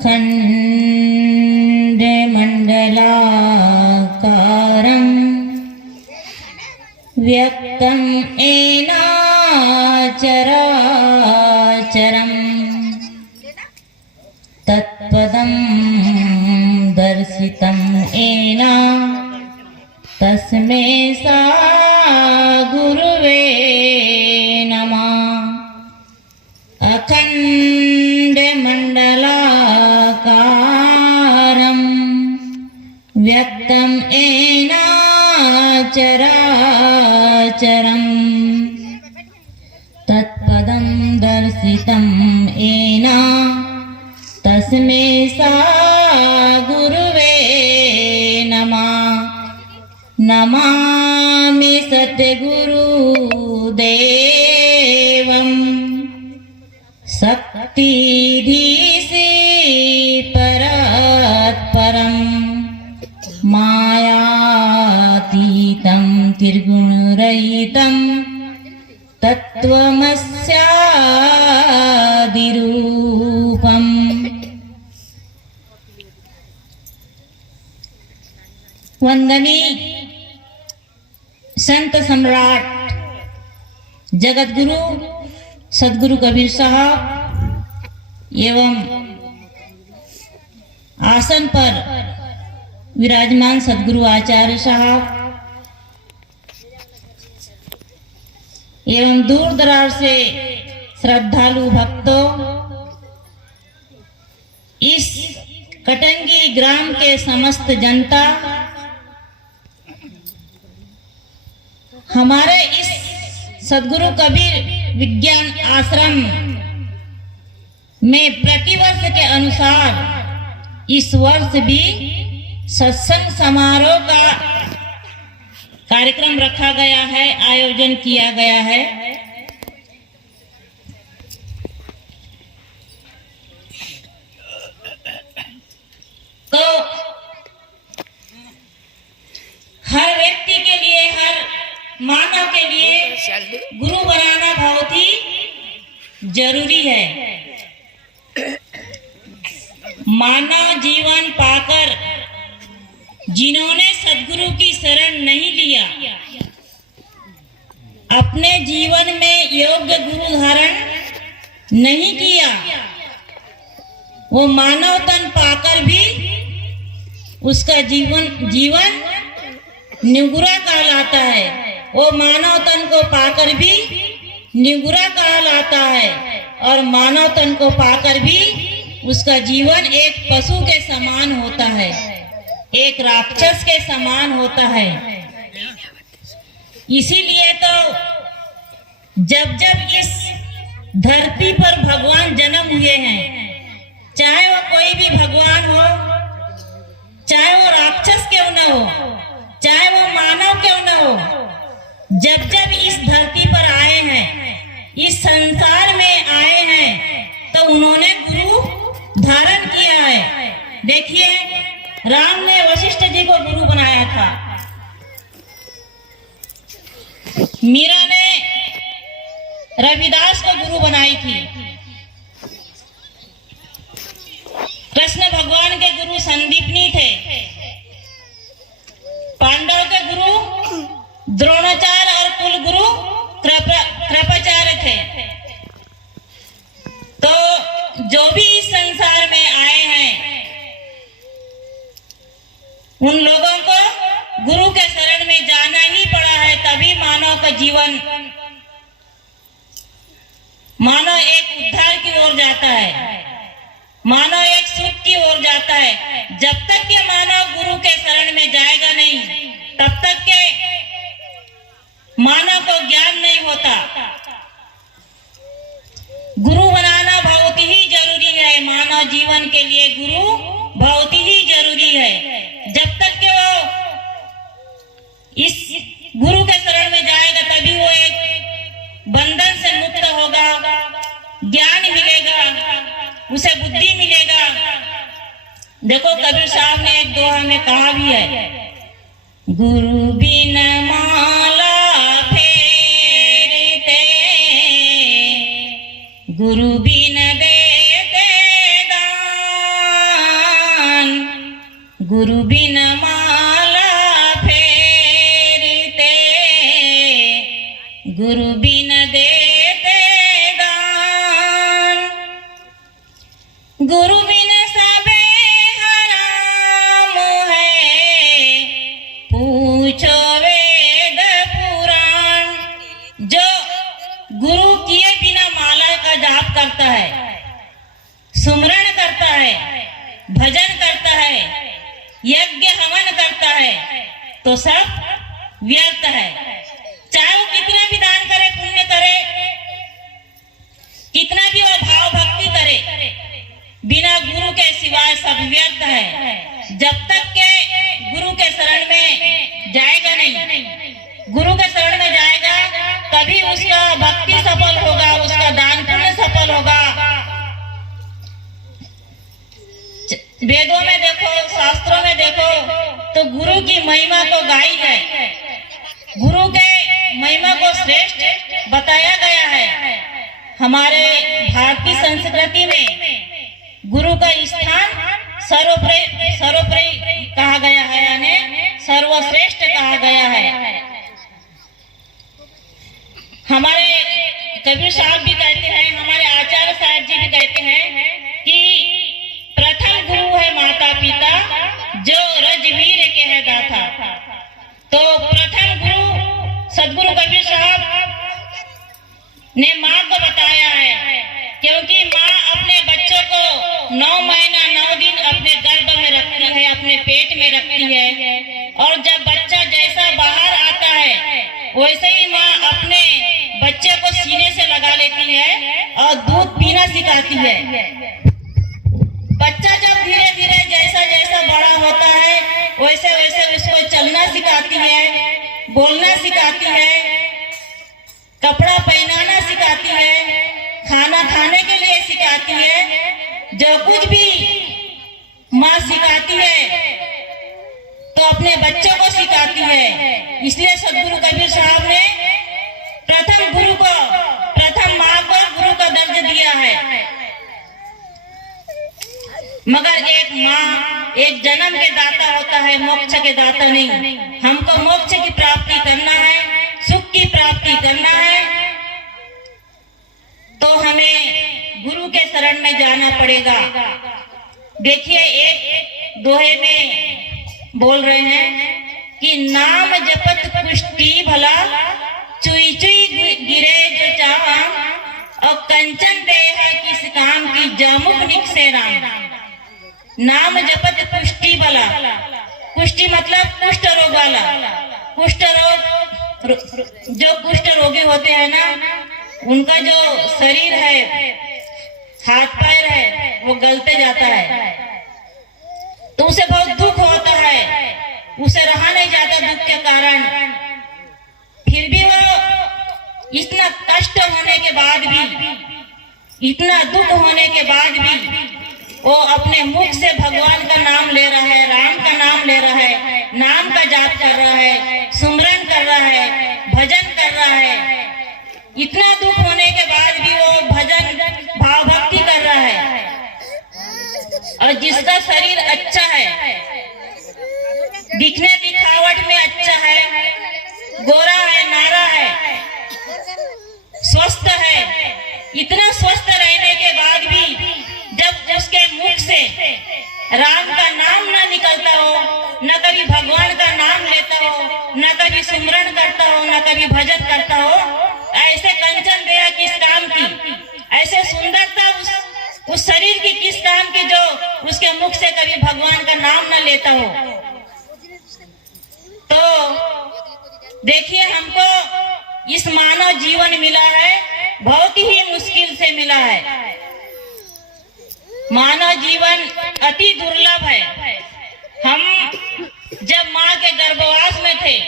अखण्डमण्डलाकारं व्यक्तं येन चराचरं तत्पदं दर्शितं येन तस्मै सा गुरुवे नमः। अखण्डमण्डलाकारं व्यक्तं येन चराचरं तत्पदं दर्शितं येन तस्मै सा गुरुवे नमः। नमामि सद्गुरुदेवं शक्तिधीशे परात्परं मायातीतं त्रिगुणरहितं तत्त्वमस्यादिरूपम्। वंदनीय संत सम्राट जगत गुरु सदगुरु कबीर साहब एवं आसन पर विराजमान सदगुरु आचार्य साहब एवं दूर दराज से श्रद्धालु भक्तों, इस कटंगी ग्राम के समस्त जनता, हमारे इस सदगुरु कबीर विज्ञान आश्रम में प्रतिवर्ष के अनुसार इस वर्ष भी सत्संग समारोह का कार्यक्रम रखा गया है, आयोजन किया गया है। तो हर व्यक्ति के लिए, हर मानव के लिए गुरु बनाना बहुत ही जरूरी है। मानव जीवन पाकर जिन्होंने सद्गुरु की शरण नहीं लिया, अपने जीवन में योग्य गुरु धारण नहीं किया, वो मानव तन पाकर भी उसका जीवन निगुरा कहलाता है। वो मानव तन को पाकर भी निगुरा कहलाता है और मानव तन को पाकर भी उसका जीवन एक पशु के समान होता है, एक राक्षस के समान होता है। इसीलिए तो जब जब इस धरती पर भगवान जन्म हुए हैं, चाहे वो कोई भी भगवान हो, चाहे वो राक्षस क्यों न हो, चाहे वो मानव क्यों न हो, जब जब इस धरती पर आए हैं, इस संसार में आए हैं, तो उन्होंने गुरु धारण किया है। देखिए, राम ने वशिष्ठ जी को गुरु बनाया था, मीरा ने रविदास को गुरु बनाई थी, कृष्ण भगवान के गुरु संदीपनी थे, पांडव के गुरु द्रोणाचार्य और कुल गुरु कृपाचार्य थे। तो जो भी इस संसार में आए हैं, उन लोगों को गुरु के शरण में जाना ही पड़ा है, तभी मानव का जीवन, मानव एक उद्धार की ओर जाता है, मानव एक सुख की ओर जाता है। जब तक के मानव गुरु के शरण में जाएगा नहीं, तब तक के मानव को ज्ञान नहीं होता। गुरु बनाना बहुत ही जरूरी है, मानव जीवन के लिए गुरु बहुत ही जरूरी है। जब तक के वो इस गुरु के शरण में जाएगा, तभी वो एक बंधन से मुक्त होगा, ज्ञान मिलेगा, उसे बुद्धि मिलेगा। देखो, कबीर साहब ने एक दोहा में कहा भी है, गुरु बिन माला फेरते, गुरु बिन देते दान, गुरु बिना माला फेरते, गुरु बिना देते दान, गुरु बिना सबे हराम है, पूछो वेद पुराण। जो गुरु किए बिना माला का जाप करता है, सुमरण करता है, भजन करता है, यज्ञ हवन करता है, तो सब व्यर्थ है। चाहे वो कितना भी दान करे, पुण्य करे, कितना भी वो भाव भक्ति करे, बिना गुरु के सिवाय सब व्यर्थ है। जब तक के गुरु के शरण में जाएगा नहीं, गुरु के शरण में जाएगा तभी उसका भक्ति सफल होगा, उसका दान पुण्य सफल होगा। वेदों में देखो, शास्त्रों में देखो तो गुरु की महिमा को गाई है, गुरु के महिमा को श्रेष्ठ बताया गया है। हमारे भारतीय संस्कृति में गुरु का स्थान सर्वोपरि कहा गया है, यानी सर्वश्रेष्ठ कहा गया है। हमारे कबीर साहब भी कहते हैं, हमारे आचार्य साहब जी भी कहते हैं कि प्रथम गुरु है माता पिता, जो रजवीर के है दाता। तो प्रथम गुरु सदगुरु कबीर साहब ने माँ को बताया है, क्योंकि माँ अपने बच्चों को 9 महीना 9 दिन अपने गर्भ में रखती है, अपने पेट में रखती है, और जब बच्चा जैसा बाहर आता है वैसे ही माँ अपने बच्चे को सीने से लगा लेती है और दूध पीना सिखाती है। बच्चा जब धीरे धीरे जैसा जैसा बड़ा होता है वैसे वैसे उसको चलना सिखाती है, बोलना सिखाती है, कपड़ा पहनाना सिखाती है, खाना खाने के लिए सिखाती है। जो कुछ भी माँ सिखाती है तो अपने बच्चों को सिखाती है। इसलिए सदगुरु कबीर साहब ने प्रथम गुरु को, प्रथम माँ को गुरु का दर्जा दिया है। मगर एक माँ एक जन्म के दाता होता है, मोक्ष के दाता नहीं। हमको मोक्ष की प्राप्ति करना है, सुख की प्राप्ति करना है, तो हमें गुरु के शरण में जाना पड़ेगा। देखिए एक दोहे में बोल रहे हैं कि नाम जपत पुष्टि भला, चुई चुई गिरे जो चावा, और कंचन देह किस काम की, जामुक निकसे राम। नाम जपत पुष्टि वाला, पुष्टि मतलब कुष्ठ रोग वाला। कुष्ठ रोग, जो कुष्ठ रोगी होते हैं ना, उनका जो शरीर है, हाथ पैर है, वो गलते जाता है, तो उसे बहुत दुख होता है, उसे रहा नहीं जाता दुख के कारण। फिर भी वो इतना कष्ट होने के बाद भी, इतना दुख होने के बाद भी वो अपने मुख से भगवान का नाम ले रहा है, राम का नाम ले रहा है, नाम का जाप कर रहा है, सुमरन कर रहा है, भजन कर रहा है। इतना दुख होने के बाद भी वो भजन भाव भक्ति कर रहा है। और जिसका शरीर अच्छा है, दिखने दिखावट में अच्छा है, गोरा है, नारा है, स्वस्थ है, इतना स्वस्थ रहने के बाद भी जब उसके मुख से राम का नाम ना निकलता हो, न कभी भगवान का नाम लेता हो, न कभी सुमरन करता हो, न कभी भजन करता हो, ऐसे कंचन देह किस काम की, ऐसे सुंदरता उस शरीर की किस काम की, जो उसके मुख से कभी भगवान का नाम न लेता हो। तो देखिए, हमको इस मानव जीवन मिला है, बहुत ही मुश्किल से मिला है। मानव जीवन अति दुर्लभ है। हम जब माँ के गर्भवास में थे